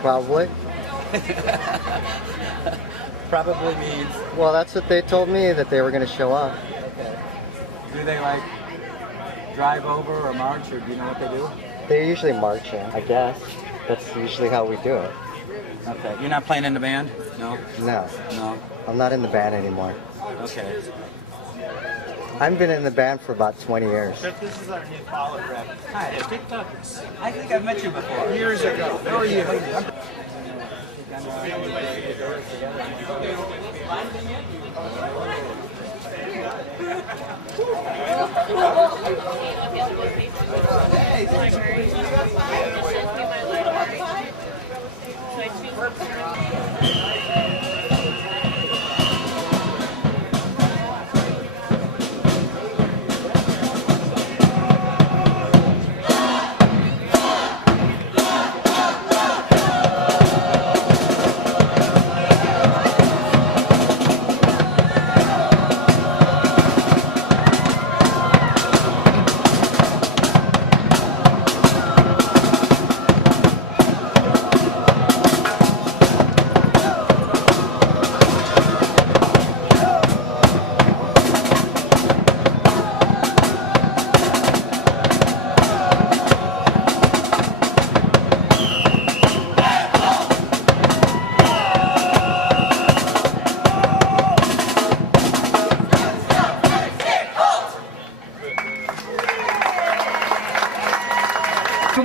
Probably. Probably means. Well, that's what they told me, that they were going to show up. Okay. Do they like drive over or march, or do you know what they do? They usually march in, I guess. That's usually how we do it. Okay. You're not playing in the band? No? No. No. I'm not in the band anymore. Okay. I've been in the band for about 20 years. This is our new follow rep. Hi. TikTokers. I think I've met you before. Years ago. How are you?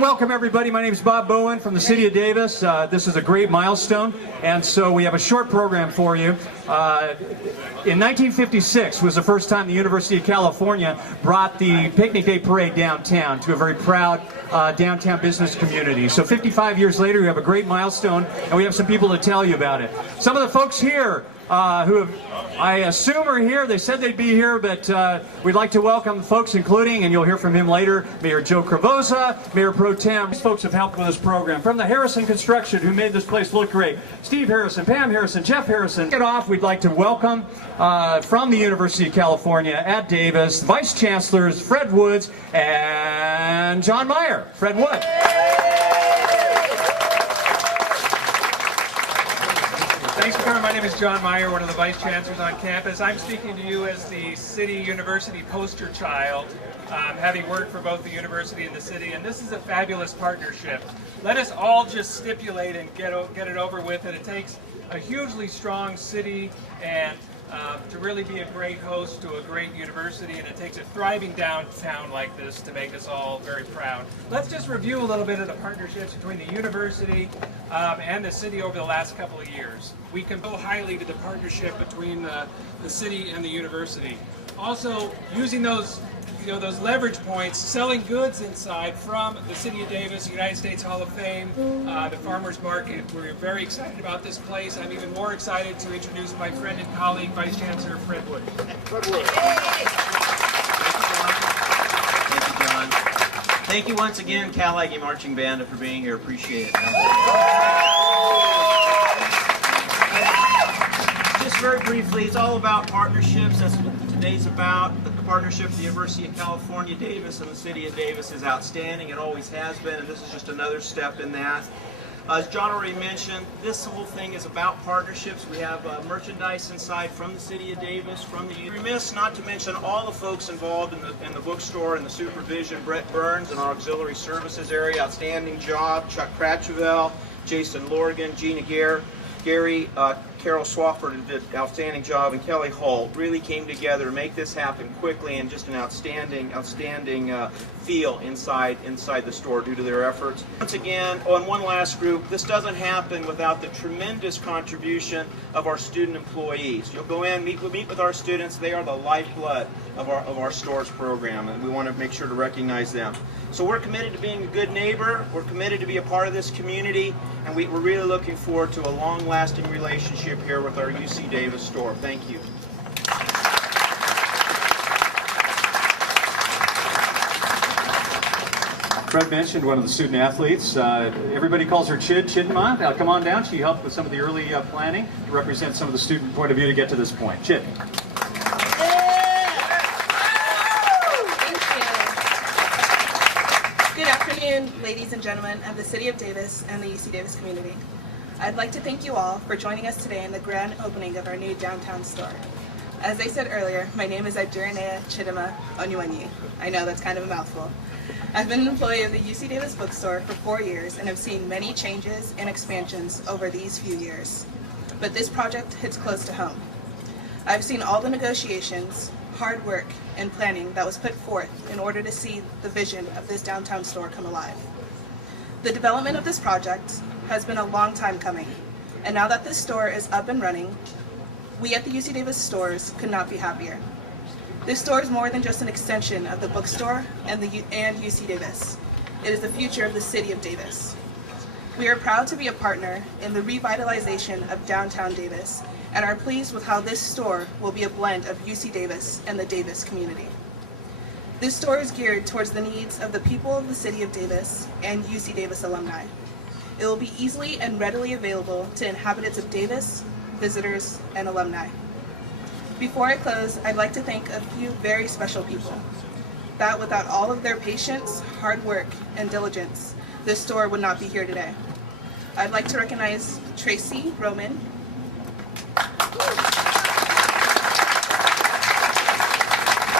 Welcome everybody. My name is Bob Bowen from the City of Davis. This is a great milestone, and so we have a short program for you. In 1956 was the first time the University of California brought the Picnic Day Parade downtown to a very proud downtown business community. So 55 years later, we have a great milestone, and we have some people to tell you about it. Some of the folks here who have, I assume, are here. They said they'd be here, but we'd like to welcome folks, including, and you'll hear from him later, Mayor Joe Cravosa, Mayor Pro Tem. These folks have helped with this program. From the Harrison Construction, who made this place look great, Steve Harrison, Pam Harrison, Jeff Harrison. To get off, we'd like to welcome from the University of California at Davis, Vice Chancellors Fred Woods and John Meyer. Fred Wood. Thanks for coming. My name is John Meyer, one of the Vice Chancellors on campus. I'm speaking to you as the City University poster child, having worked for both the university and the city, and this is a fabulous partnership. Let us all just stipulate and get it over with, and it takes a hugely strong city and to really be a great host to a great university, and it takes a thriving downtown like this to make us all very proud. Let's just review a little bit of the partnerships between the university and the city over the last couple of years. We can go highly to the partnership between the city and the university. Also, using those leverage points, selling goods inside from the City of Davis, United States Hall of Fame, the Farmers Market. We're very excited about this place. I'm even more excited to introduce my friend and colleague, Vice Chancellor Fred Wood. Fred Wood. Thank you, John. Thank you once again, Cal Aggie Marching Band, for being here. Appreciate it. Just very briefly, it's all about partnerships. That's what today's about. The partnership of the University of California, Davis, and the City of Davis is outstanding. It always has been, and this is just another step in that. As John already mentioned, this whole thing is about partnerships. We have merchandise inside from the City of Davis, from the remiss not to mention all the folks involved in the bookstore and the supervision. Brett Burns in our auxiliary services area, outstanding job. Chuck Cratcheville, Jason Lorgan, Gina Gary, Carol Swafford did an outstanding job, and Kelly Holt really came together to make this happen quickly, and just an outstanding feel inside the store due to their efforts. Once again, on one last group, this doesn't happen without the tremendous contribution of our student employees. You'll go in, meet with our students. They are the lifeblood of our stores program, and we want to make sure to recognize them. So we're committed to being a good neighbor. We're committed to be a part of this community, and we're really looking forward to a long-lasting relationship here with our UC Davis store. Thank you. Fred mentioned one of the student athletes. Everybody calls her Chid, Chidma. Come on down. She helped with some of the early planning to represent some of the student point of view to get to this point. Chid. Good afternoon, ladies and gentlemen of the City of Davis and the UC Davis community. I'd like to thank you all for joining us today in the grand opening of our new downtown store. As I said earlier, my name is Ajirinea Chidima Onyuenyi. I know that's kind of a mouthful. I've been an employee of the UC Davis bookstore for 4 years and have seen many changes and expansions over these few years. But this project hits close to home. I've seen all the negotiations, hard work, and planning that was put forth in order to see the vision of this downtown store come alive. The development of this project has been a long time coming, and now that this store is up and running, we at the UC Davis stores could not be happier. This store is more than just an extension of the bookstore and UC Davis. It is the future of the city of Davis. We are proud to be a partner in the revitalization of downtown Davis and are pleased with how this store will be a blend of UC Davis and the Davis community. This store is geared towards the needs of the people of the city of Davis and UC Davis alumni. It will be easily and readily available to inhabitants of Davis, visitors, and alumni. Before I close, I'd like to thank a few very special people that without all of their patience, hard work, and diligence, this store would not be here today. I'd like to recognize Tracy Roman,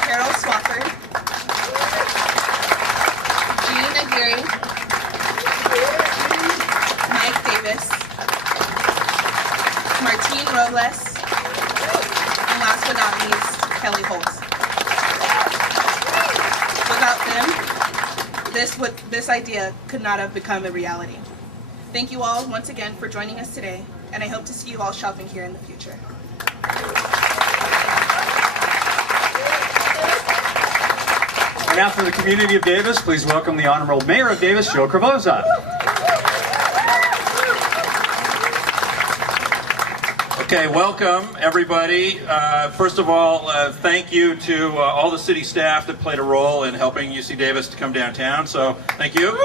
Carol Swafford, Jean Aguirre, Mike Davis, Martine Robles, and last but not least, Kelly Holtz. Without them, this idea could not have become a reality. Thank you all once again for joining us today, and I hope to see you all shopping here in the future. And now for the community of Davis, please welcome the Honorable Mayor of Davis, Joe Cravoza. Okay, welcome everybody. First of all, thank you to all the city staff that played a role in helping UC Davis to come downtown, so thank you.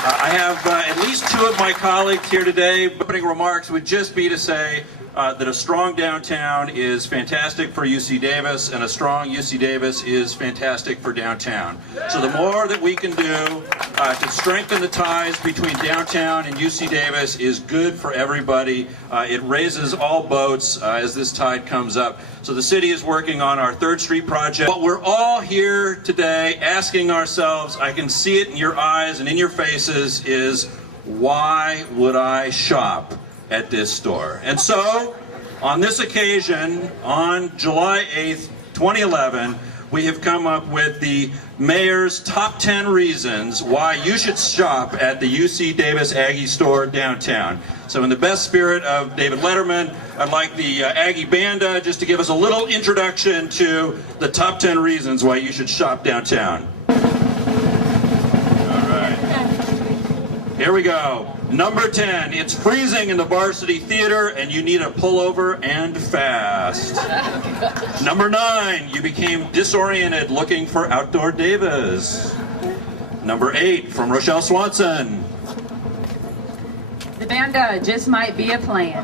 I have at least two of my colleagues here today. Opening remarks would just be to say that a strong downtown is fantastic for UC Davis, and a strong UC Davis is fantastic for downtown. So the more that we can do to strengthen the ties between downtown and UC Davis is good for everybody. It raises all boats as this tide comes up. So the city is working on our 3rd Street project. What we're all here today asking ourselves, I can see it in your eyes and in your faces, is why would I shop at this store? And so, on this occasion, on July 8th, 2011, we have come up with the mayor's top 10 reasons why you should shop at the UC Davis Aggie store downtown. So in the best spirit of David Letterman, I'd like the Aggie Banda just to give us a little introduction to the top 10 reasons why you should shop downtown. All right. Here we go. Number 10, it's freezing in the Varsity Theater and you need a pullover and fast. Number 9, you became disoriented looking for Outdoor Davis. Number 8, from Rochelle Swanson. The banda just might be a plan.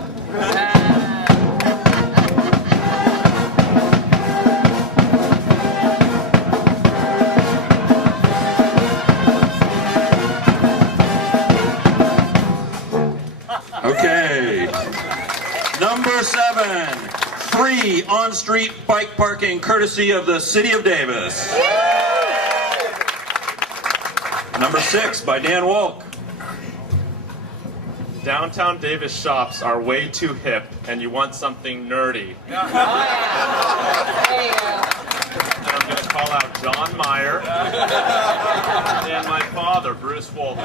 Okay. Number 7, free on-street bike parking courtesy of the City of Davis. Number 6, by Dan Wolk. Downtown Davis shops are way too hip, and you want something nerdy. And I'm going to call out John Meyer and my father, Bruce Wolk.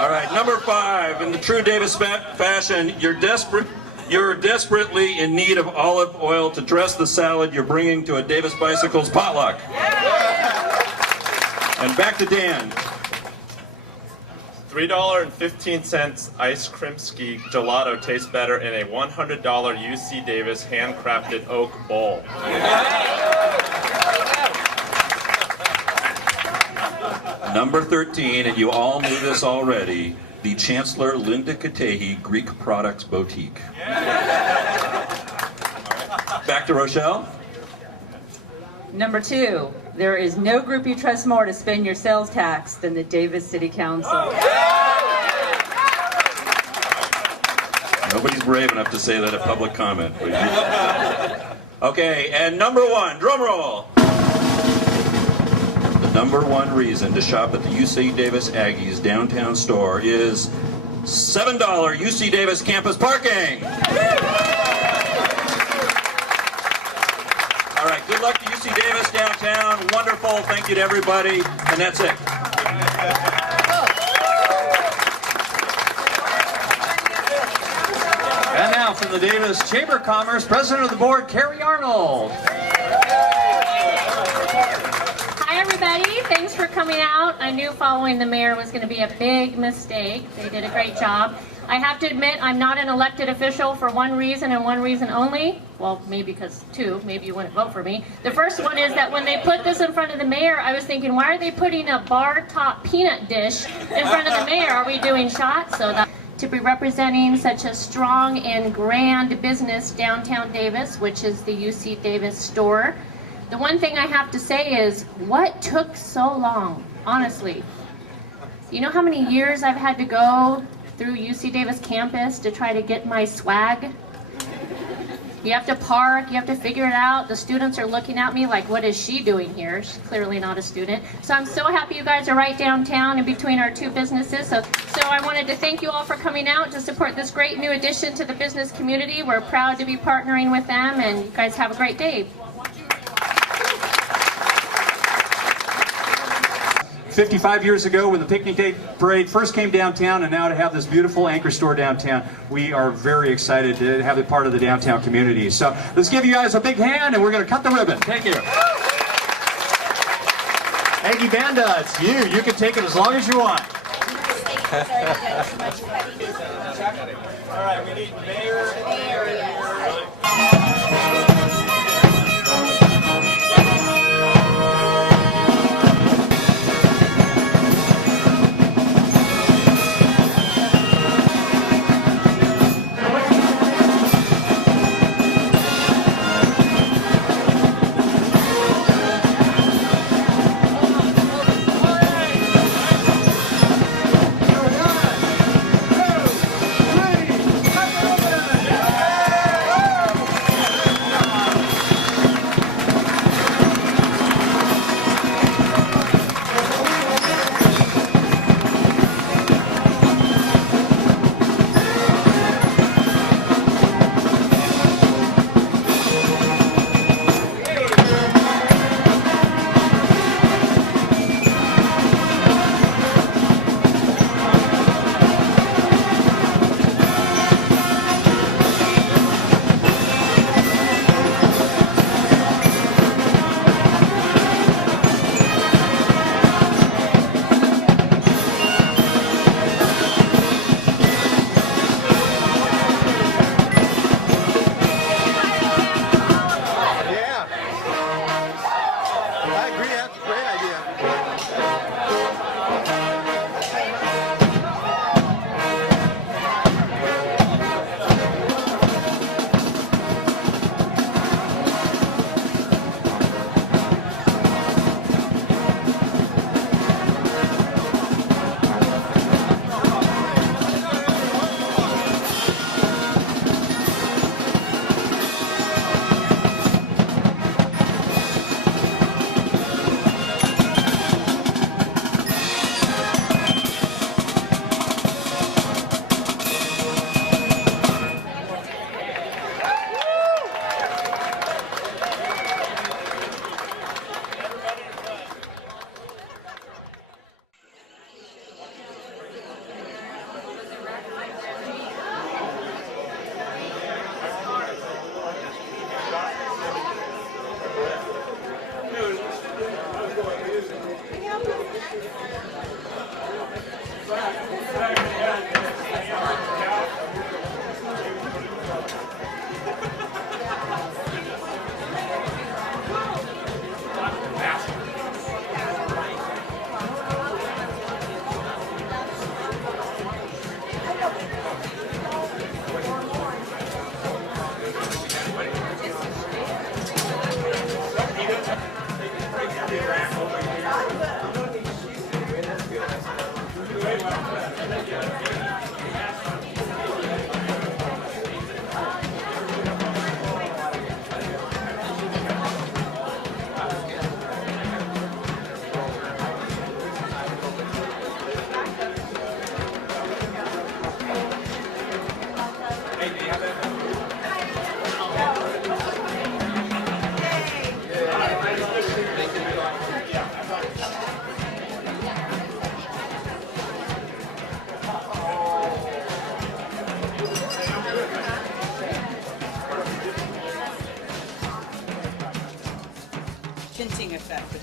All right, number 5, in the true Davis fashion, you're desperately in need of olive oil to dress the salad you're bringing to a Davis Bicycles potluck. And back to Dan. $3.15 ice cream ski gelato tastes better in a $100 UC Davis handcrafted oak bowl. Number 13, and you all knew this already, the Chancellor Linda Katehi Greek Products Boutique. Back to Rochelle. Number 2, there is no group you trust more to spend your sales tax than the Davis City Council. Nobody's brave enough to say that at public comment. Okay, and number 1, drum roll. The number 1 reason to shop at the UC Davis Aggies downtown store is $7 UC Davis campus parking. All right, good luck to UC Davis downtown. Wonderful. Thank you to everybody. And that's it. And now from the Davis Chamber of Commerce, President of the Board, Carrie Arnold. Hi everybody, thanks for coming out. I knew following the mayor was going to be a big mistake. They did a great job. I have to admit I'm not an elected official for one reason and one reason only. Well, maybe because two, maybe you wouldn't vote for me. The first one is that when they put this in front of the mayor, I was thinking, why are they putting a bar top peanut dish in front of the mayor? Are we doing shots? So that to be representing such a strong and grand business downtown Davis, which is the UC Davis store. The one thing I have to say is, what took so long, honestly? You know how many years I've had to go through UC Davis campus to try to get my swag? You have to park, you have to figure it out. The students are looking at me like, what is she doing here? She's clearly not a student. So I'm so happy you guys are right downtown in between our two businesses. So I wanted to thank you all for coming out to support this great new addition to the business community. We're proud to be partnering with them, and you guys have a great day. 55 years ago when the Picnic Day Parade first came downtown, and now to have this beautiful anchor store downtown, we are very excited to have it part of the downtown community. So let's give you guys a big hand, and we're going to cut the ribbon. Thank you. Aggie Banda, it's you. You can take it as long as you want. All right, we need Mayor.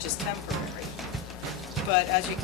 which is temporary. But as you can